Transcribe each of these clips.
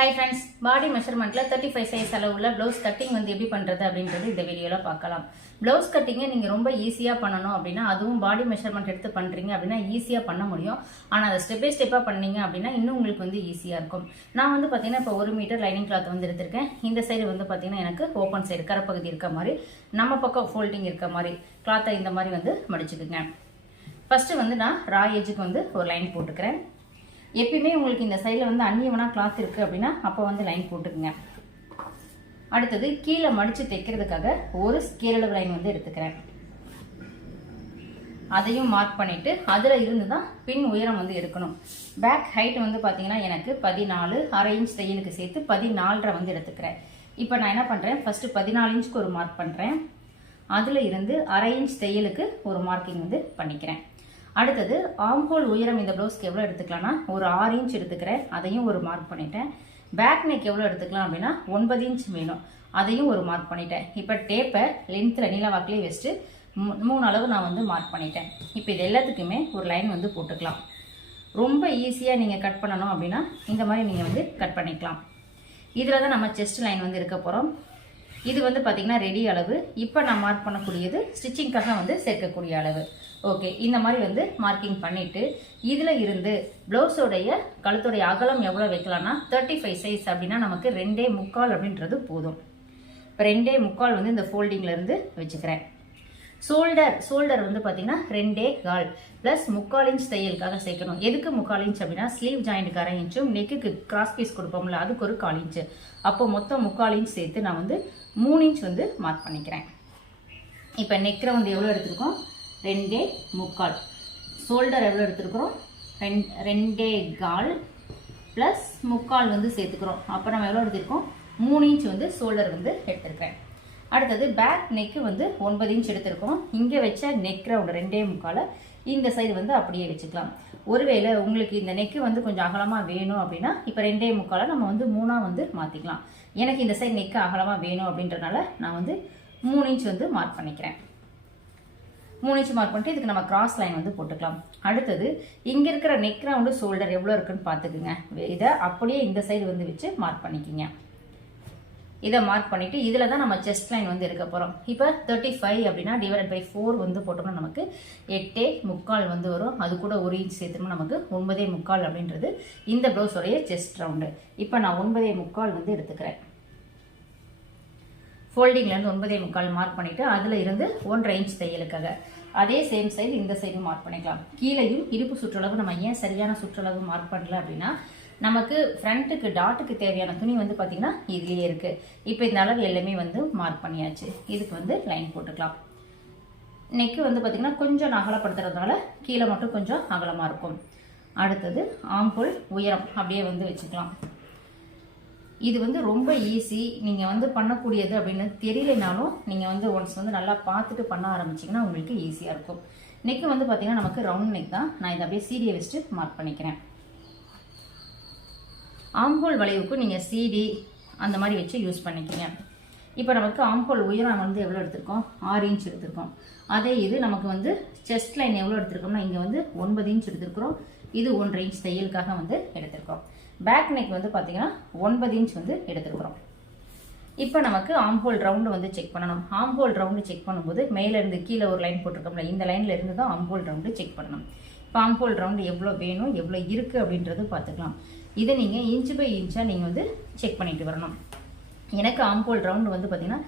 High friends பாடி மெஷர்மெண்ட்டில் thirty five size அளவுள்ள blouse cutting வந்து எப்படி பண்ணுறது அப்படின்றது இந்த வீடியோவில் பார்க்கலாம். ப்ளவுஸ் கட்டிங்கை நீங்கள் ரொம்ப ஈஸியாக பண்ணணும் அப்படின்னா அதுவும் பாடி மெஷர்மெண்ட் எடுத்து பண்ணுறீங்க அப்படின்னா ஈஸியாக பண்ண முடியும். ஆனால் அதை ஸ்டெப் பை ஸ்டெப்பாக பண்ணீங்க அப்படின்னா இன்னும் உங்களுக்கு வந்து ஈஸியாக இருக்கும். நான் வந்து பார்த்தீங்கன்னா இப்போ ஒரு மீட்டர் லைனிங் கிளாத் வந்து எடுத்திருக்கேன். இந்த சைடு வந்து பார்த்தீங்கன்னா எனக்கு ஓப்பன் சைடு கரப்பகுதி இருக்க மாதிரி நம்ம பக்கம் ஃபோல்டிங் இருக்க மாதிரி கிளாத்தை இந்த மாதிரி வந்து மடிச்சுக்குங்க. ஃபஸ்ட்டு வந்து நான் ரா ஏஜுக்கு வந்து ஒரு லைன் போட்டுக்கிறேன். எப்பயுமே உங்களுக்கு இந்த சைடில் வந்து அந்நியவனாக கிளாத் இருக்குது அப்படின்னா அப்போ வந்து லைன் போட்டுக்குங்க. அடுத்தது கீழே மடித்து தைக்கிறதுக்காக ஒரு ஸ்கேலளவு லைன் வந்து எடுத்துக்கிறேன். அதையும் மார்க் பண்ணிவிட்டு அதில் இருந்து தான் பின் உயரம் வந்து எடுக்கணும். பேக் ஹைட் வந்து பார்த்தீங்கன்னா எனக்கு பதினாலு அரை இன்ச் தையலுக்கு சேர்த்து பதினாலரை வந்து எடுத்துக்கிறேன். இப்போ நான் என்ன பண்ணுறேன் ஃபஸ்ட்டு பதினாலு இன்ச்சுக்கு ஒரு மார்க் பண்ணுறேன் அதில் இருந்து அரை இன்ச் தையலுக்கு ஒரு மார்க்கிங் வந்து பண்ணிக்கிறேன். அடுத்தது ஆம்ஹோல் உயரம் இந்த ப்ளவுஸ்க்கு எவ்வளோ எடுத்துக்கலாம்னா ஒரு ஆறு இன்ச் எடுத்துக்கிறேன். அதையும் ஒரு மார்க் பண்ணிட்டேன். பேக் நெக் எவ்வளோ எடுத்துக்கலாம் அப்படின்னா ஒன்பது இன்ச் வேணும். அதையும் ஒரு மார்க் பண்ணிட்டேன். இப்போ டேப்பை லென்த்தில் நீளவாக்கிலே வச்சுட்டு மூணு அளவு நான் வந்து மார்க் பண்ணிட்டேன். இப்போ இது எல்லாத்துக்குமே ஒரு லைன் வந்து போட்டுக்கலாம். ரொம்ப ஈஸியாக நீங்கள் கட் பண்ணணும் அப்படின்னா இந்த மாதிரி நீங்கள் வந்து கட் பண்ணிக்கலாம். இதில் தான் நம்ம செஸ்ட் லைன் வந்து இருக்க போகிறோம் இது வந்து பார்த்திங்கன்னா ரெடி அளவு. இப்போ நான் மார்க் பண்ணக்கூடியது ஸ்டிச்சிங்காக வந்து சேர்க்கக்கூடிய அளவு. ஓகே இந்த மாதிரி வந்து மார்க்கிங் பண்ணிவிட்டு இதில் இருந்து ப்ளவுஸோடைய கழுத்துடைய அகலம் எவ்வளோ வைக்கலாம்னா தேர்ட்டி ஃபைவ் சைஸ் அப்படின்னா நமக்கு ரெண்டே முக்கால் அப்படின்றது போதும். இப்போ ரெண்டே முக்கால் வந்து இந்த ஃபோல்டிங்லேருந்து வச்சுக்கிறேன். ஷோல்டர் ஷோல்டர் வந்து பார்த்தீங்கன்னா ரெண்டே கால் ப்ளஸ் முக்கால் இன்ச் தையலுக்காக சேர்க்கணும். எதுக்கு முக்கால் இன்ச் அப்படின்னா ஸ்லீவ் ஜாயிண்ட்டுக்கு அரை இன்ச்சும் நெக்குக்கு கிராஸ் பீஸ் கொடுப்போம்ல அதுக்கு ஒரு கால் இன்ச்சு அப்போ மொத்தம் முக்கால் இன்ச் சேர்த்து நான் வந்து மூணு இன்ச் வந்து மார்க் பண்ணிக்கிறேன். இப்போ நெக் வந்து எவ்வளோ எடுத்திருக்கோம்? ரெண்டே முக்கால். ஷோல்டர் எவ்வளோ எடுத்திருக்கிறோம்? ரெண் ரெண்டே கால் ப்ளஸ் முக்கால் வந்து சேர்த்துக்கிறோம். அப்போ நம்ம எவ்வளோ எடுத்திருக்கோம்? மூணு இன்ச் வந்து ஷோல்டர் வந்து எடுத்திருக்கேன் அடுத்தது பேக் நெக்கு வந்து ஒன்பது இன்ச் எடுத்திருக்கோம். இங்கே வச்ச நெக் ரவுண்ட் ரெண்டே முக்காலை. இந்த சைடு வந்து அப்படியே வச்சுக்கலாம். ஒருவேளை உங்களுக்கு இந்த நெக்கு வந்து கொஞ்சம் அகலமாக வேணும் அப்படின்னா இப்போ ரெண்டே முக்காலை நம்ம வந்து மூணாக வந்து மாற்றிக்கலாம் எனக்கு இந்த சைடு நெக்கு அகலமாக வேணும் அப்படின்றனால நான் வந்து மூணு இன்ச் வந்து மார்க் பண்ணிக்கிறேன். மூணு இன்ச்சு மார்க் பண்ணிட்டு இதுக்கு நம்ம கிராஸ் லைன் வந்து போட்டுக்கலாம். அடுத்தது இங்கே இருக்கிற நெக் ரவுண்டு ஷோல்டர் எவ்வளோ இருக்குன்னு பார்த்துக்குங்க. இதை அப்படியே இந்த சைடு வந்து வச்சு மார்க் பண்ணிக்கிங்க. இதை மார்க் பண்ணிவிட்டு இதில் தான் நம்ம செஸ்ட் லைன் வந்து எடுக்க போகிறோம் இப்போ தேர்ட்டி ஃபைவ் அப்படின்னா டிவைட் பை ஃபோர் வந்து போட்டோம்னா நமக்கு எட்டே முக்கால் வந்து வரும். அது கூட ஒரு இன்ச் சேர்த்தோம்னா நமக்கு ஒன்பதே முக்கால் அப்படின்றது இந்த ப்ளவுஸோடைய செஸ்ட் ரவுண்டு இப்போ நான் ஒன்பதே முக்கால் வந்து எடுத்துக்கிறேன். ஃபோல்டிங்லேருந்து ஒன்பதே முக்கால் மார்க் பண்ணிவிட்டு அதில் இருந்து ஒன்றரை இன்ச் தையலுக்காக. அதே சேம் சைடு இந்த சைடும் மார்க் பண்ணிக்கலாம். கீழேயும் இடுப்பு சுற்றளவு நம்ம ஏன் சரியான சுற்றளவு மார்க் பண்ணல அப்படின்னா நமக்கு ஃப்ரண்ட்டுக்கு டாட்டுக்கு தேவையான துணி வந்து பார்த்திங்கன்னா இதுலேயே இருக்குது இப்போ இந்த அளவு எல்லாமே வந்து மார்க் பண்ணியாச்சு. இதுக்கு வந்து லைன் போட்டுக்கலாம். நெக்கு வந்து பார்த்திங்கன்னா கொஞ்சம் அகலப்படுத்துறதுனால கீழே மட்டும் கொஞ்சம் அகலமாக இருக்கும். அடுத்தது ஆம்புல் உயரம் அப்படியே வந்து வச்சுக்கலாம். இது வந்து ரொம்ப ஈஸி நீங்கள் வந்து பண்ணக்கூடியது அப்படின்னு தெரியலைனாலும் நீங்கள் வந்து ஒன்ஸ் வந்து நல்லா பார்த்துட்டு பண்ண ஆரம்பிச்சிங்கன்னா உங்களுக்கு ஈஸியாக இருக்கும். நெக்கு வந்து பார்த்திங்கன்னா நமக்கு ரவுண்ட் நெக் தான். நான் இதை அப்படியே சீடியை வச்சுட்டு மார்க் பண்ணிக்கிறேன். ஆம்போல் வளைவுக்கு நீங்கள் சீடி அந்த மாதிரி வச்சு யூஸ் பண்ணிக்கிங்க. இப்போ நமக்கு ஆம்போல் உயரம் வந்து எவ்வளோ எடுத்திருக்கோம்? ஆறு இன்ச் எடுத்திருக்கோம். அதே இது நமக்கு வந்து செஸ்ட் லைன் எவ்வளோ எடுத்திருக்கோம்னா இங்கே வந்து ஒன்பது இன்ச் எடுத்திருக்கிறோம். இது ஒன்றரை இன்ச் தையலுக்காக வந்து எடுத்திருக்கோம். பேக் நெக் வந்து பார்த்தீங்கன்னா ஒன்பது இன்ச் வந்து எடுத்துருக்குறோம். இப்போ நமக்கு ஆம்போல் ரவுண்டு வந்து செக் பண்ணணும். ஆம்போல் ரவுண்டு செக் பண்ணும்போது மேலேருந்து கீழே ஒரு லைன் போட்டிருக்கோம்ல இந்த லைனில் இருந்து தான் ஆம்போல் ரவுண்டு செக் பண்ணணும். இப்போ ஆம்போல் ரவுண்டு எவ்வளோ வேணும் எவ்வளோ இருக்குது அப்படின்றது பார்த்துக்கலாம் இதை நீங்கள் இன்ச் பை இன்ச்சாக நீங்கள் வந்து செக் பண்ணிட்டு வரணும். எனக்கு ஆம்போல் ரவுண்டு வந்து பார்த்தீங்கன்னா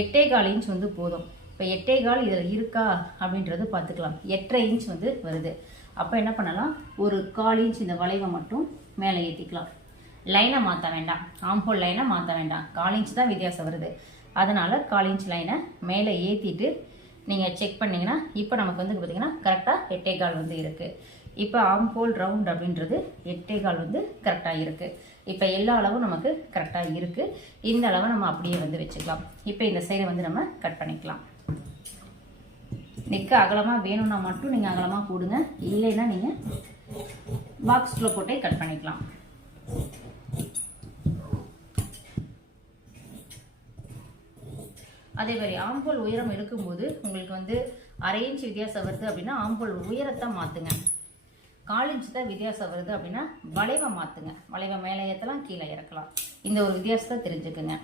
எட்டே கால் இன்ச் வந்து போதும். இப்போ எட்டே கால் இதில் இருக்கா அப்படின்றது பார்த்துக்கலாம் எட்டரை இன்ச் வந்து வருது. அப்போ என்ன பண்ணலாம்? ஒரு கால் இன்ச் இந்த வளைவை மட்டும் மேலே ஏற்றிக்கலாம் லைனை மாற்ற வேண்டாம். ஆம்போல் லைனை மாற்ற வேண்டாம். கால் இன்ச் தான் வித்தியாசம் வருது. அதனால் கால் இன்ச் லைனை மேலே ஏற்றிட்டு நீங்கள் செக் பண்ணீங்கன்னா இப்போ நமக்கு வந்து பார்த்தீங்கன்னா கரெக்டாக எட்டே கால் வந்து இருக்குது இப்போ ஆம்போல் ரவுண்ட் அப்படின்றது எட்டே கால் வந்து கரெக்டாக இருக்குது இப்போ எல்லா அளவும் நமக்கு கரெக்டாக இருக்குது இந்த அளவை நம்ம அப்படியே வந்து வச்சுக்கலாம். இப்போ இந்த சைடை வந்து நம்ம கட் பண்ணிக்கலாம். நெக்கு அகலமாக வேணும்னா மட்டும் நீங்கள் அகலமாக போடுங்க. இல்லைன்னா நீங்கள் பாக்ஸ்குள்ளே போட்டு கட் பண்ணிக்கலாம். அதே மாதிரி ஆம்போல் உயரம் இருக்கும்போது உங்களுக்கு வந்து அரை இன்ச் வித்தியாசம் வருது அப்படின்னா ஆம்போல் உயரத்தை மாற்றுங்க கால் இன்ச் தான் வித்தியாசம் வருது அப்படின்னா வளைவை மாற்றுங்க வளைவை மேலே ஏற்றலாம் கீழே இறக்கலாம். இந்த ஒரு வித்தியாசத்தை தெரிஞ்சுக்குங்க.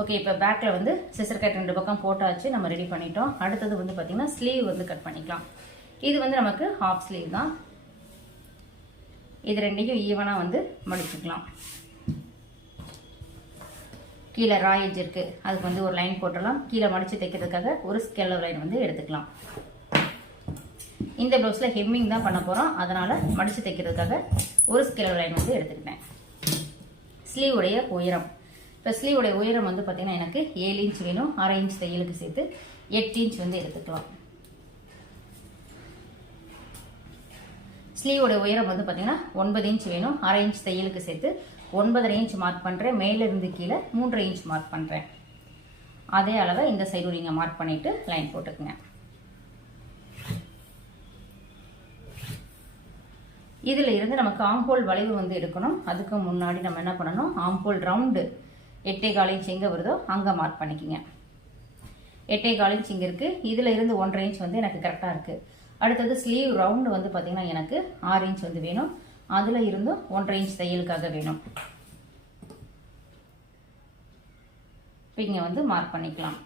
ஓகே இப்போ பேக்கில் வந்து சிசர் கட் ரெண்டு பக்கம் போட்டாச்சு நம்ம ரெடி பண்ணிட்டோம். அடுத்தது வந்து பார்த்திங்கன்னா ஸ்லீவ் வந்து கட் பண்ணிக்கலாம். இது வந்து நமக்கு ஹாஃப் ஸ்லீவ் தான். இது ரெண்டையும் ஈவனாக வந்து முடிச்சுக்கலாம். கீழே ராயேஜ் இருக்குது அதுக்கு வந்து ஒரு லைன் போட்டுடலாம். கீழே மடித்து தைக்கிறதுக்காக ஒரு ஸ்கெல்லோ லைன் வந்து எடுத்துக்கலாம். இந்த ப்ளவுஸில் ஹெம்மிங் தான் பண்ண போகிறோம் அதனால் மடித்து தைக்கிறதுக்காக ஒரு ஸ்கெல்லோ லைன் வந்து எடுத்துக்கிட்டேன். ஸ்லீவுடைய உயரம். இப்போ ஸ்லீவுடைய உயரம் வந்து பார்த்திங்கன்னா எனக்கு ஏழு இன்ச் வேணும். அரை இன்ச் தையலுக்கு சேர்த்து எட்டு இன்ச் வந்து எடுத்துக்கலாம். ஸ்லீவோட உயரம் வந்து பார்த்தீங்கன்னா ஒன்பது இன்ச் வேணும். அரை இன்ச் தையலுக்கு சேர்த்து ஒன்பதரை இன்ச் மார்க் பண்ணுறேன் மேலேருந்து கீழே மூன்றரை இன்ச் மார்க் பண்ணுறேன் அதே அளவை இந்த சைடு நீங்கள் மார்க் பண்ணிவிட்டு லைன் போட்டுக்குங்க. இதில் இருந்து நமக்கு ஆம்போல் வளைவு வந்து எடுக்கணும். அதுக்கு முன்னாடி நம்ம என்ன பண்ணணும்? ஆம்போல் ரவுண்டு எட்டே கால் இன்ச் எங்கே வருதோ அங்கே மார்க் பண்ணிக்கோங்க. எட்டே கால் இன்ச் இங்கே இருக்குது இதில் இருந்து ஒன்றரை இன்ச் வந்து எனக்கு கரெக்டாக இருக்குது அடுத்தது ஸ்லீவ் ரவுண்டு வந்து பார்த்திங்கன்னா எனக்கு ஆறு இன்ச் வந்து வேணும். அதில் இருந்தும் ஒன்றரை இன்ச் தையலுக்காக வேணும். இப்போ இங்கே வந்து மார்க் பண்ணிக்கலாம்.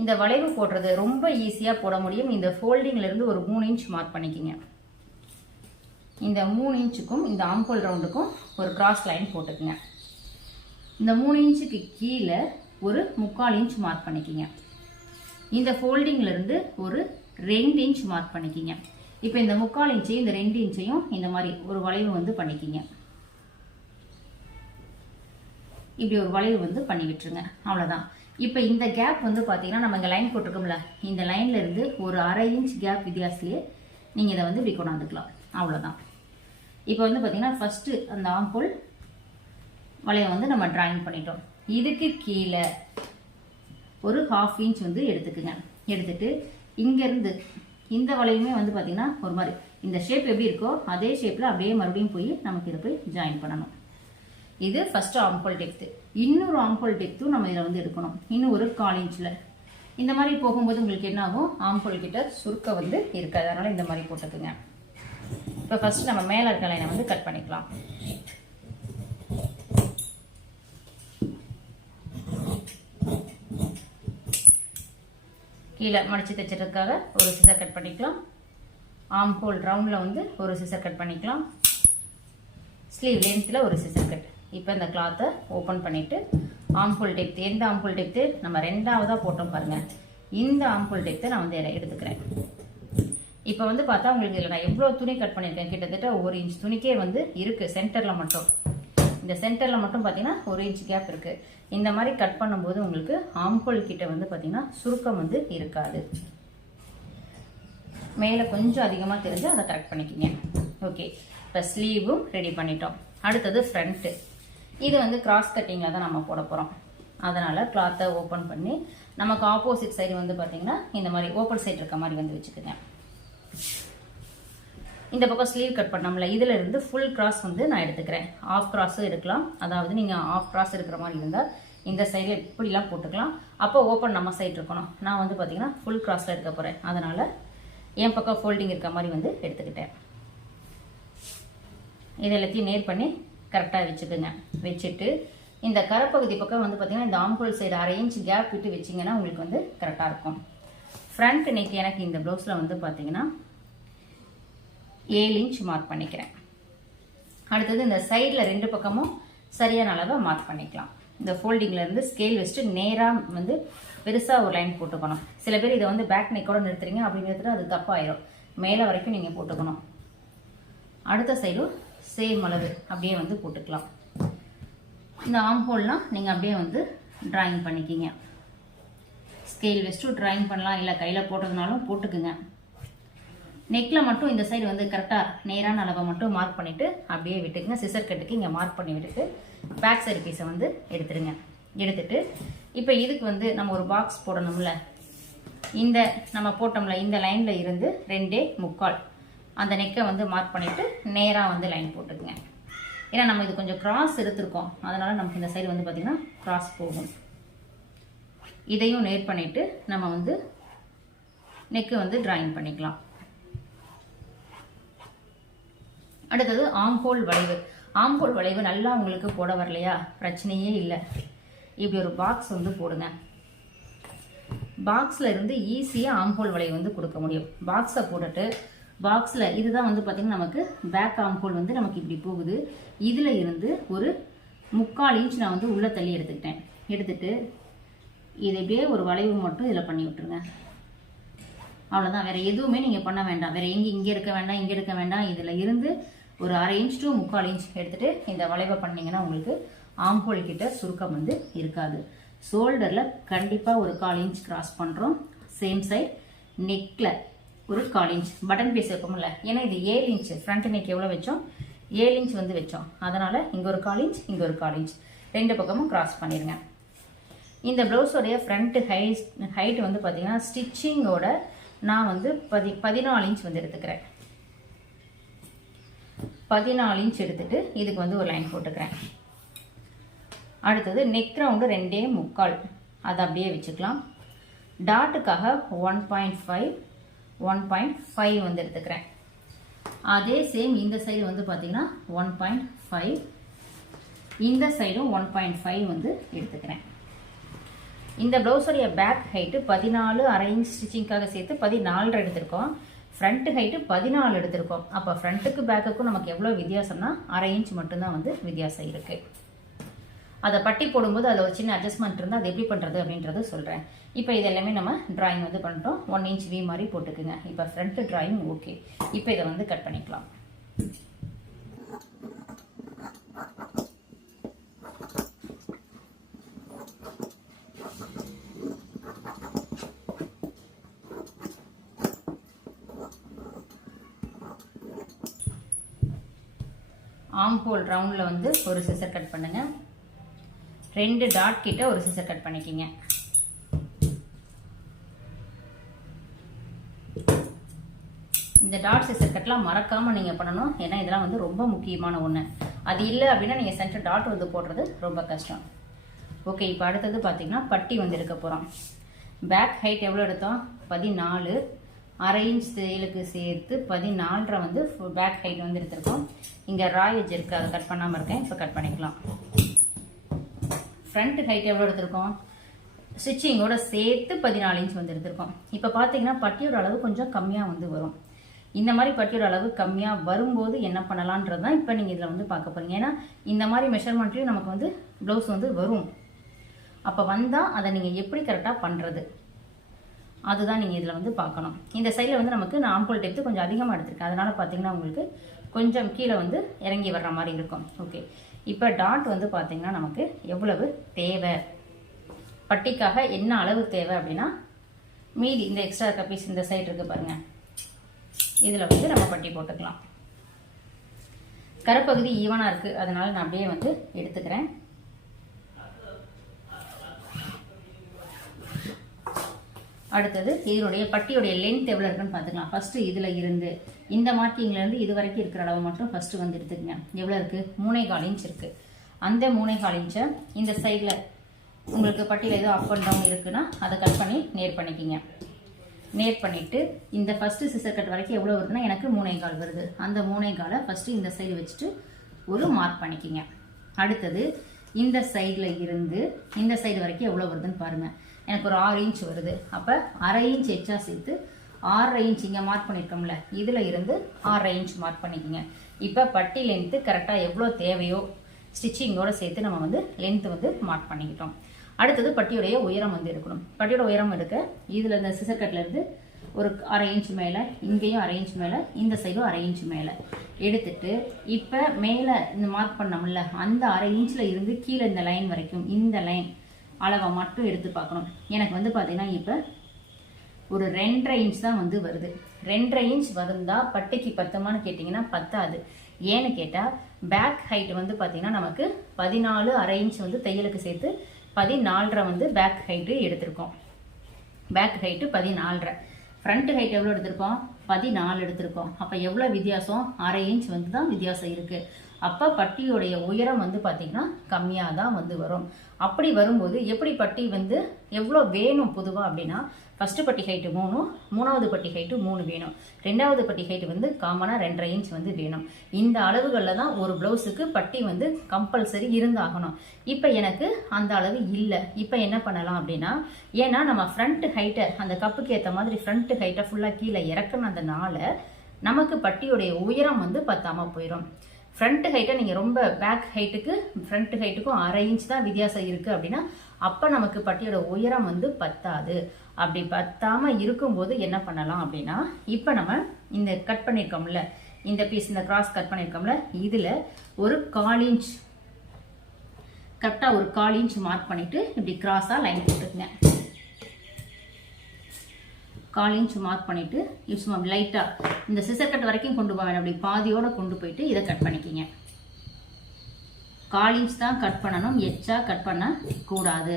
இந்த வளைவு போடுறது ரொம்ப ஈஸியாக போட முடியும். இந்த ஃபோல்டிங்லேருந்து ஒரு மூணு இன்ச் மார்க் பண்ணிக்கிங்க. இந்த மூணு இன்ச்சுக்கும் இந்த ஆம்போல் ரவுண்டுக்கும் ஒரு கிராஸ் லைன் போட்டுக்குங்க. இந்த மூணு இன்ச்சுக்கு கீழே ஒரு முக்கால் இன்ச் மார்க் பண்ணிக்கிங்க. இந்த ஃபோல்டிங்லேருந்து ஒரு ரெண்டு இன்ச் மார்க் பண்ணிக்கிங்க. இப்போ இந்த முக்கால் இன்ச்சையும் இந்த ரெண்டு இன்ச்சையும் இந்த மாதிரி ஒரு வளைவு வந்து பண்ணிக்கிங்க. இப்படி ஒரு வளைவு வந்து பண்ணி விட்டுருங்க. அவ்வளோதான் இப்போ இந்த கேப் வந்து பார்த்தீங்கன்னா நம்ம இங்கே லைன் போட்டிருக்கோம்ல. இந்த லைன்லேருந்து ஒரு அரை இன்ச் கேப் வித்தியாசத்துலேயே நீங்கள் இதை வந்து இப்படி கொண்டாந்துக்கலாம். அவ்வளோதான் இப்போ வந்து பார்த்தீங்கன்னா ஃபஸ்ட்டு அந்த ஆம்போல் வளையை வந்து நம்ம ட்ராயிங் பண்ணிட்டோம். இதுக்கு கீழே ஒரு ஹாஃப் இன்ச் வந்து எடுத்துக்குங்க. எடுத்துட்டு இங்கேருந்து இந்த வளையுமே வந்து பார்த்திங்கன்னா ஒரு மாதிரி. இந்த ஷேப் எப்படி இருக்கோ அதே ஷேப்பில் அப்படியே மறுபடியும் போய் நமக்கு இதை போய் ஜாயின் பண்ணணும். இது ஃபஸ்ட்டு ஆம்போல் டெப்த்து இன்னொரு ஆம்போல் டெப்த்தும் நம்ம இதில் வந்து எடுக்கணும். இன்னும் ஒரு கால் இன்ச்சில் இந்த மாதிரி போகும்போது உங்களுக்கு என்ன ஆகும்? ஆம்போல் கிட்ட சுருக்க வந்து இருக்காது. அதனால் இந்த மாதிரி போட்டுக்குங்க. இப்போ ஃபஸ்ட்டு நம்ம மேலே இருக்க லைனை வந்து கட் பண்ணிக்கலாம். கீழே மடித்து தைச்சதுக்காக ஒரு சிசர் கட் பண்ணிக்கலாம். ஆம் ஹோல் ரவுண்டில் வந்து ஒரு சிசர் கட் பண்ணிக்கலாம். ஸ்லீவ் லென்த்தில் ஒரு சிசர் கட் இப்போ இந்த கிளாத்தை ஓப்பன் பண்ணிவிட்டு ஆம்புல் டெப்த் எந்த ஆம்புல் டெப்த்து நம்ம ரெண்டாவதாக போட்டோம் பாருங்கள் இந்த ஆம்புல் டெப்த்தை நான் வந்து எடுத்துக்கிறேன். இப்போ வந்து பார்த்தா உங்களுக்கு இதில் நான் எவ்வளோ துணி கட் பண்ணியிருக்கேன்? கிட்டத்தட்ட ஒரு இன்ச் துணிக்கே வந்து இருக்குது சென்டரில் மட்டும். இந்த சென்டரில் மட்டும் பார்த்தீங்கன்னா ஒரு இன்ச் கேப் இருக்குது இந்த மாதிரி கட் பண்ணும்போது உங்களுக்கு ஆம்புல் கிட்ட வந்து பார்த்தீங்கன்னா சுருக்கம் வந்து இருக்காது. மேலே கொஞ்சம் அதிகமாக தெரிஞ்சு அதை கரெக்ட் பண்ணிக்கிங்க. ஓகே இப்போ ஸ்லீவும் ரெடி பண்ணிட்டோம். அடுத்தது ஃப்ரண்ட்டு இது வந்து கிராஸ் கட்டிங்கில் தான் நம்ம போட போகிறோம் அதனால் கிளாத்தை ஓப்பன் பண்ணி நமக்கு ஆப்போசிட் சைடு வந்து பார்த்தீங்கன்னா இந்த மாதிரி ஓப்பன் சைடு இருக்க மாதிரி வந்து வச்சுக்கோங்க. இந்த பக்கம் ஸ்லீவ் கட் பண்ணோம்ல இதில் இருந்து ஃபுல் கிராஸ் வந்து நான் எடுத்துக்கிறேன். ஆஃப் கிராஸும் இருக்கலாம். அதாவது நீங்கள் ஆஃப் கிராஸ் இருக்கிற மாதிரி இருந்தால் இந்த சைடில் இப்படிலாம் போட்டுக்கலாம். அப்போ ஓப்பன் நம்ம சைட் இருக்கணும். நான் வந்து பார்த்தீங்கன்னா ஃபுல் கிராஸில் எடுக்க போகிறேன் அதனால் என் பக்கம் ஃபோல்டிங் இருக்க மாதிரி வந்து எடுத்துக்கிட்டேன். இது எல்லாத்தையும் நேர் பண்ணி கரெக்டாக வச்சுக்கோங்க. வச்சுட்டு இந்த கரப்பகுதி பக்கம் வந்து பார்த்திங்கன்னா இந்த ஆம்புல் சைடு அரை இன்ச் கேப் விட்டு வச்சிங்கன்னா உங்களுக்கு வந்து கரெக்டாக இருக்கும். ஃப்ரண்ட் நெக் எனக்கு இந்த ப்ளவுஸில் வந்து பார்த்திங்கன்னா ஏழு இன்ச் மார்க் பண்ணிக்கிறேன். அடுத்தது இந்த சைடில் ரெண்டு பக்கமும் சரியான அளவை மார்க் பண்ணிக்கலாம். இந்த ஃபோல்டிங்லேருந்து ஸ்கேல் வச்சுட்டு நேராக வந்து பெருசாக ஒரு லைன் போட்டுக்கணும். சில பேர் இதை வந்து பேக் நெக்கோட நிறுத்துறீங்க அப்படிங்கிறது அது தப்பாயிரும். மேலே வரைக்கும் நீங்கள் போட்டுக்கணும். அடுத்த சைடும் சேம் அளவு அப்படியே வந்து போட்டுக்கலாம். இந்த ஆம் ஹோல்லாம் நீங்கள் அப்படியே வந்து ட்ராயிங் பண்ணிக்கிங்க. ஸ்கேல் வச்சுட்டு ட்ராயிங் பண்ணலாம் இல்லை கையில் போட்டதுனாலும் போட்டுக்குங்க. நெக்கில் மட்டும் இந்த சைடு வந்து கரெக்டாக நேரான அளவை மட்டும் மார்க் பண்ணிவிட்டு அப்படியே விட்டுக்குங்க. சிசர் கட்டுக்கு இங்கே மார்க் பண்ணி விட்டுட்டு பேக் சைடு பீஸை வந்து எடுத்துடுங்க எடுத்துட்டு இப்போ இதுக்கு வந்து நம்ம ஒரு பாக்ஸ் போடணும்ல. இந்த நம்ம போட்டோம்ல இந்த லைனில் இருந்து ரெண்டே முக்கால். அந்த நெக்கை வந்து மார்க் பண்ணிவிட்டு நேராக வந்து லைன் போட்டுக்குங்க. ஏன்னா நம்ம இது கொஞ்சம் கிராஸ் எடுத்திருக்கோம். அதனால் நமக்கு இந்த சைடு வந்து பார்த்திங்கன்னா கிராஸ் போகும். இதையும் நேர் பண்ணிவிட்டு நம்ம வந்து நெக்கு வந்து ட்ராயிங் பண்ணிக்கலாம். அடுத்தது ஆம்போல் வளைவு. ஆம்போல் வளைவு நல்லா உங்களுக்கு போட வரலையா? பிரச்சனையே இல்லை. இப்படி ஒரு பாக்ஸ் வந்து போடுங்க. பாக்ஸில் இருந்து ஈஸியாக ஆம்போல் வளைவு வந்து கொடுக்க முடியும். பாக்ஸை போட்டுட்டு பாக்ஸில் இதுதான் வந்து பார்த்திங்கன்னா நமக்கு பேக் ஆம்போல் வந்து நமக்கு இப்படி போகுது. இதில் இருந்து ஒரு முக்கால் இன்ச் நான் வந்து உள்ளே தள்ளி எடுத்துக்கிட்டேன். எடுத்துட்டு இது இப்படியே ஒரு வளைவு மட்டும் இதில் பண்ணி விட்டுருங்க. அவ்வளோதான் வேறு எதுவுமே நீங்கள் பண்ண வேண்டாம். வேறு எங்கே இங்கே இருக்க வேண்டாம் இங்கே இருக்க வேண்டாம். இதில் இருந்து ஒரு அரை இன்ச் டு முக்கால் இன்ச் எடுத்துகிட்டு இந்த வளைவை பண்ணிங்கன்னா உங்களுக்கு ஆம்போல் கிட்ட சுருக்கம் வந்து இருக்காது. ஷோல்டரில் கண்டிப்பாக ஒரு கால் இன்ச் கிராஸ் பண்ணுறோம் சேம் சைட் நெக்கில் ஒரு கால் இன்ச் பட்டன் பீஸ் இருக்கும்ல ஏன்னா இது ஏழு இன்ச் ஃப்ரண்ட் நெக் எவ்வளோ வச்சோம்? ஏழு இன்ச் வந்து வச்சோம். அதனால் இங்கே ஒரு கால் இன்ச் இங்கே ஒரு கால் இன்ச் ரெண்டு பக்கமும் கிராஸ் பண்ணிடுங்க இந்த ப்ளவுஸோடைய ஃப்ரண்ட் ஹைட் ஹைட் வந்து பார்த்திங்கன்னா ஸ்டிச்சிங்கோட நான் வந்து பதி பதினாலு இன்ச் வந்து எடுத்துக்கிறேன். பதினாலு இன்ச் எடுத்துகிட்டு இதுக்கு வந்து ஒரு லைன் போட்டுக்கிறேன். அடுத்தது நெக் ரவுண்டு ரெண்டே முக்கால். அதை அப்படியே வச்சுக்கலாம். டாட்டுக்காக one point five one point five வந்து எடுத்துக்கிறேன். அதே சேம் இந்த சைடு வந்து பார்த்தீங்கன்னா ஒன் பாயிண்ட் ஃபைவ் இந்த சைடும் ஒன் பாயிண்ட் ஃபைவ் வந்து எடுத்துக்கிறேன். இந்த ப்ளவுஸுடைய பேக் ஹைட்டு பதினாலு அரை இன்ச் ஸ்டிச்சிங்காக சேர்த்து பதினாலு எடுத்திருக்கோம். ஃப்ரண்ட்டு ஹைட்டு பதினாலு எடுத்திருக்கோம். அப்போ ஃப்ரண்ட்டுக்கு பேக்குக்கும் நமக்கு எவ்வளோ வித்தியாசம்னா அரை இன்ச் மட்டும்தான் வந்து வித்தியாசம் இருக்குது அதை பட்டி போடும்போது அதில் ஒரு சின்ன அட்ஜஸ்ட்மெண்ட் இருந்தால் அது எப்படி பண்ணுறது அப்படின்றத சொல்கிறேன் இப்போ இது எல்லாமே நம்ம ட்ராயிங் வந்து பண்ணிட்டோம். ஒன் இன்ச் வி மாதிரி போட்டுக்குங்க. இப்போ ஃப்ரண்ட்டு ட்ராயிங் ஓகே இப்போ இதை வந்து கட் பண்ணிக்கலாம். ஆம் ஹோல் ரவுண்டில் வந்து ஒரு சிசர் கட் பண்ணுங்கள் ரெண்டு டாட் கிட்ட ஒரு சிசர் கட் பண்ணிக்கிங்க. இந்த டாட் சிசர் கட்லாம் மறக்காமல் நீங்கள் பண்ணணும். ஏன்னா இதெல்லாம் வந்து ரொம்ப முக்கியமான ஒன்று அது இல்லை அப்படின்னா நீங்கள் சென்டர் டாட் வந்து போடுறது ரொம்ப கஷ்டம். ஓகே இப்போ அடுத்தது பார்த்தீங்கன்னா பட்டி வந்து இருக்க போகிறோம் பேக் ஹைட் எவ்வளோ எடுத்தோம்? பதினாலு. அரை இன்ச் தையலுக்கு சேர்த்து பதினாலரை வந்து பேக் ஹைட் வந்து எடுத்திருக்கோம். இங்கே ராயேஜ் இருக்குது அதை கட் பண்ணாமல் இருக்கேன். இப்போ கட் பண்ணிக்கலாம். ஃப்ரண்ட் ஹைட் எவ்வளோ எடுத்திருக்கோம்? ஸ்டிச்சிங்கோட சேர்த்து பதினாலு இன்ச் வந்து எடுத்திருக்கோம். இப்போ பார்த்தீங்கன்னா பட்டியோட அளவு கொஞ்சம் கம்மியாக வந்து வரும். இந்த மாதிரி பட்டியோட அளவு கம்மியாக வரும்போது என்ன பண்ணலான்றது தான் இப்போ நீங்கள் இதில் வந்து பார்க்க போகிறீங்க ஏன்னா இந்த மாதிரி மெஷர்மெண்ட்லேயும் நமக்கு வந்து ப்ளவுஸ் வந்து வரும். அப்போ வந்தால் அதை நீங்கள் எப்படி கரெக்டாக பண்ணுறது அதுதான் நீங்கள் இதில் வந்து பார்க்கணும். இந்த சைடில் வந்து நமக்கு நான் ஆம்பூல் டெப்த்து கொஞ்சம் அதிகமாக எடுத்திருக்கேன் அதனால் பார்த்தீங்கன்னா உங்களுக்கு கொஞ்சம் கீழே வந்து இறங்கி வர்ற மாதிரி இருக்கும். ஓகே இப்போ டாட் வந்து பார்த்தீங்கன்னா நமக்கு எவ்வளவு தேவை? பட்டிக்காக என்ன அளவு தேவை அப்படின்னா மீதி இந்த எக்ஸ்ட்ரா இருக்க பீஸ் இந்த சைடு இருக்குது பாருங்கள் இதில் வந்து நம்ம பட்டி போட்டுக்கலாம். கரப்பகுதி ஈவனாக இருக்குது அதனால் நான் அப்படியே வந்து எடுத்துக்கிறேன். அடுத்தது இதனுடைய பட்டியுடைய லென்த் எவ்வளோ இருக்குன்னு பார்த்துக்கலாம். ஃபஸ்ட்டு இதில் இருந்து இந்த மார்க்கிங்லேருந்து இது வரைக்கும் இருக்கிற அளவு மட்டும் ஃபஸ்ட்டு வந்து எடுத்துக்கங்க. எவ்வளோ இருக்குது மூணே கால் இன்ச் இருக்குது அந்த மூணே கால் இன்ச்சை இந்த சைடில் உங்களுக்கு பட்டியில் எதுவும் அப் அண்ட் டவுன் இருக்குன்னா அதை கட் பண்ணி நேர் பண்ணிக்கிங்க. நேர் பண்ணிவிட்டு இந்த ஃபஸ்ட்டு சிசர் கட் வரைக்கும் எவ்வளோ வருதுன்னா எனக்கு மூணே கால் வருது. அந்த மூணே காலை ஃபஸ்ட்டு இந்த சைடு வச்சுட்டு ஒரு மார்க் பண்ணிக்கிங்க. அடுத்தது இந்த சைடில் இருந்து இந்த சைடு வரைக்கும் எவ்வளோ வருதுன்னு பாருங்கள் எனக்கு ஒரு ஆறு இன்ச் வருது. அப்போ அரை இன்ச் எச்சா சேர்த்து ஆறரை இன்ச் இங்கே மார்க் பண்ணியிருக்கோம்ல இதில் இருந்து ஆறரை இன்ச் மார்க் பண்ணிக்கோங்க. இப்போ பட்டி லென்த்து கரெக்டாக எவ்வளோ தேவையோ ஸ்டிச்சிங்கோடு சேர்த்து நம்ம வந்து லென்த்து வந்து மார்க் பண்ணிக்கிட்டோம். அடுத்தது பட்டியுடைய உயரம் வந்து இருக்கணும். பட்டியோட உயரம் எடுக்க இதில் இந்த சிசர் கட்லேருந்து ஒரு அரை இன்ச் மேலே இங்கேயும் அரை இன்ச் மேலே இந்த சைடும் அரை இன்ச் மேலே எடுத்துட்டு இப்போ மேலே இந்த மார்க் பண்ணோம்ல அந்த அரை இன்ச்சில் இருந்து கீழே இந்த லைன் வரைக்கும் இந்த லைன் அளவை மட்டும் எடுத்து பார்க்கணும். எனக்கு வந்து பார்த்தீங்கன்னா இப்போ ஒரு ரெண்டரை இன்ச் தான் வந்து வருது. ரெண்டரை இன்ச் வந்தால் பட்டைக்கு பத்துமான்னு கேட்டிங்கன்னா பத்தாது. ஏன்னு கேட்டால் பேக் ஹைட் வந்து பார்த்தீங்கன்னா நமக்கு பதினாலு அரை இன்ச் வந்து தையலுக்கு சேர்த்து பதினாலரை வந்து பேக் ஹைட்டு எடுத்திருக்கோம். பேக் ஹைட்டு பதினாலரை. ஃப்ரண்ட் ஹைட் எவ்வளோ எடுத்திருக்கோம்? பதினாலு எடுத்திருக்கோம். அப்போ எவ்வளோ வித்தியாசம்? அரை இன்ச் வந்து தான் வித்தியாசம் இருக்குது அப்போ பட்டியுடைய உயரம் வந்து பார்த்திங்கன்னா கம்மியாக தான் வந்து வரும். அப்படி வரும்போது எப்படி பட்டி வந்து எவ்வளோ வேணும் பொதுவாக அப்படின்னா ஃபஸ்ட்டு பட்டி ஹைட்டு மூணு மூணாவது பட்டி ஹைட்டு மூணு வேணும். ரெண்டாவது பட்டி ஹைட்டு வந்து காமனாக ரெண்டரை இன்ச் வந்து வேணும். இந்த அளவுகளில் தான் ஒரு ப்ளவுஸுக்கு பட்டி வந்து கம்பல்சரி இருந்தாகணும். இப்போ எனக்கு அந்த அளவு இல்லை. இப்போ என்ன பண்ணலாம் அப்படின்னா ஏன்னா நம்ம ஃப்ரண்ட் ஹைட்டை அந்த கப்புக்கு ஏற்ற மாதிரி ஃப்ரண்ட் ஹைட்டை ஃபுல்லாக கீழே இறக்குனதுனால நமக்கு பட்டியுடைய உயரம் வந்து பத்தாமல் போயிடும் ஃப்ரண்ட் ஹைட்டை நீங்கள் ரொம்ப பேக் ஹைட்டுக்கு ஃப்ரண்ட் ஹைட்டுக்கும் அரை இன்ச் தான் வித்தியாசம் இருக்குது அப்படின்னா அப்போ நமக்கு பட்டியோட உயரம் வந்து பத்தாது. அப்படி பத்தாமல் இருக்கும்போது என்ன பண்ணலாம் அப்படின்னா இப்போ நம்ம இந்த கட் பண்ணியிருக்கோம்ல இந்த பீஸ் இந்த கிராஸ் கட் பண்ணியிருக்கோம்ல இதில் ஒரு கால் இன்ச் கரெக்டாக ஒரு கால் இன்ச் மார்க் பண்ணிவிட்டு இப்படி கிராஸாக லைன் போட்டுக்குங்க. காலையும் சும்மா மார்க் பண்ணிவிட்டு சும்மா லைட்டாக இந்த சிசர் கட் வரைக்கும் கொண்டு போக அப்படி பாதியோடு கொண்டு போயிட்டு இதை கட் பண்ணிக்கிங்க. கால் இன்ச் தான் கட் பண்ணணும் எச்சா கட் பண்ண கூடாது.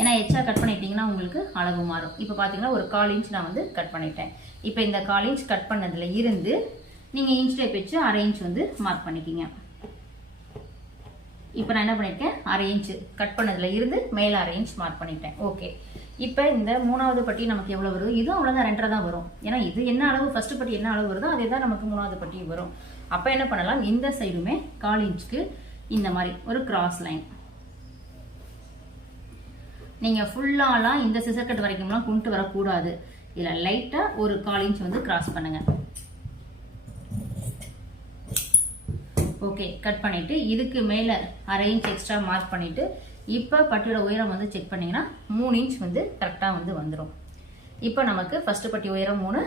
ஏன்னா எச்சா கட் பண்ணிட்டீங்கன்னா உங்களுக்கு அளவு மாறும். இப்போ பார்த்தீங்கன்னா ஒரு கால் இன்ச் நான் வந்து கட் பண்ணிட்டேன். இப்போ இந்த கால் இன்ச் கட் பண்ணதில் இருந்து நீங்கள் இன்ச் டைப் வச்சு அரை இன்ச் வந்து மார்க் பண்ணிக்கிங்க. இப்போ நான் என்ன பண்ணியிருக்கேன்? அரை கட் பண்ணதில் இருந்து மேலே அரை இன்ச் மார்க் பண்ணிட்டேன். ஓகே இப்போ இந்த மூணாவது பட்டி நமக்கு எவ்வளோ வருது? இதுவும் அவ்வளோதான் ரெண்டரை தான் வரும். ஏன்னா இது என்ன அளவு ஃபஸ்ட்டு பட்டி என்ன அளவு வருதோ அதே தான் நமக்கு மூணாவது பட்டி வரும். அப்போ என்ன பண்ணலாம்? இந்த சைடுமே கால் இன்ச்சுக்கு இந்த மாதிரி ஒரு கிராஸ் லைன் நீங்கள் ஃபுல்லாலாம் இந்த சிசர்கட் வரைக்கும்லாம் கொண்டு வரக்கூடாது. இதில் லைட்டாக ஒரு கால் இன்ச் வந்து கிராஸ் பண்ணுங்கள் ஓகே கட் பண்ணிட்டு இதுக்கு மேலே அரை இன்ச் எக்ஸ்ட்ரா மார்க் பண்ணிட்டு இப்போ பட்டியோட உயரம் வந்து செக் பண்ணீங்கன்னா மூணு இன்ச் வந்து கரெக்டாக வந்து வந்துடும் இப்போ நமக்கு ஃபர்ஸ்ட் பட்டி உயரம் மூணு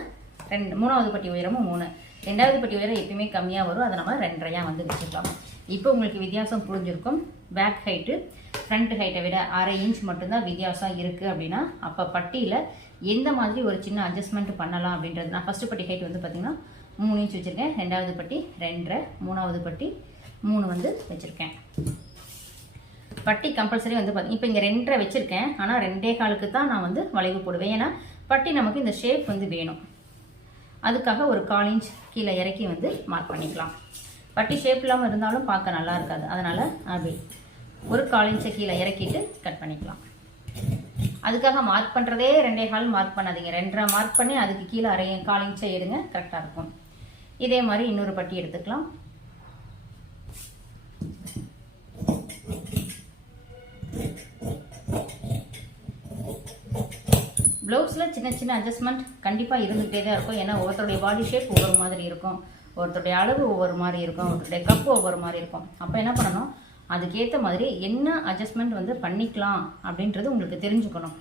ரெண்டு மூணாவது பட்டி உயரமும் மூணு. ரெண்டாவது பட்டி உயரம் எப்பயுமே கம்மியாக வரும் அதை நம்ம ரெண்டரையாக வந்து வச்சுக்கலாம் இப்போ உங்களுக்கு வித்தியாசம் புரிஞ்சிருக்கும். பேக் ஹைட்டு ஃப்ரண்ட் ஹைட்டை விட அரை இன்ச் மட்டும்தான் வித்தியாசம் இருக்குது அப்படின்னா அப்போ பட்டியில் எந்த மாதிரி ஒரு சின்ன அட்ஜஸ்ட்மெண்ட் பண்ணலாம் அப்படின்றது நான் ஃபர்ஸ்ட் பட்டி ஹைட் வந்து பார்த்தீங்கன்னா மூணு இன்ச் வச்சுருக்கேன். ரெண்டாவது பட்டி ரெண்டரை மூணாவது பட்டி மூணு வந்து வச்சுருக்கேன். பட்டி கம்பல்சரி வந்து பார்த்தீங்க இப்போ இங்கே ரெண்டரை வச்சுருக்கேன். ஆனால் ரெண்டே காலுக்கு தான் நான் வந்து வளைவு போடுவேன். ஏன்னா பட்டி நமக்கு இந்த ஷேப் வந்து வேணும். அதுக்காக ஒரு கால் இன்ச் கீழே இறக்கி வந்து மார்க் பண்ணிக்கலாம். பட்டி ஷேப் இல்லாமல் இருந்தாலும் பார்க்க நல்லா இருக்காது. அதனால் அப்படி ஒரு கால் இன்ச்சை கீழே இறக்கிட்டு கட் பண்ணிக்கலாம். அதுக்காக மார்க் பண்ணுறதே ரெண்டே கால் மார்க் பண்ணாதீங்க. ரெண்டரை மார்க் பண்ணி அதுக்கு கீழே அரை கால் இன்ச்சை எடுங்க கரெக்டாக இருக்கும். இதே மாதிரி இன்னொரு பட்டி எடுத்துக்கலாம். ப்ளவுஸில் சின்ன சின்ன அட்ஜஸ்ட்மெண்ட் கண்டிப்பாக இருந்துகிட்டே தான் இருக்கும். ஏன்னா ஒவ்வொருத்தருடைய பாடி ஷேப் ஒவ்வொரு மாதிரி இருக்கும். ஒருத்தருடைய அளவு ஒவ்வொரு மாதிரி இருக்கும். ஒருத்தருடைய கப்பு ஒவ்வொரு மாதிரி இருக்கும். அப்போ என்ன பண்ணணும்? அதுக்கேற்ற மாதிரி என்ன அட்ஜஸ்ட்மெண்ட் வந்து பண்ணிக்கலாம் அப்படின்றது உங்களுக்கு தெரிஞ்சுக்கணும்.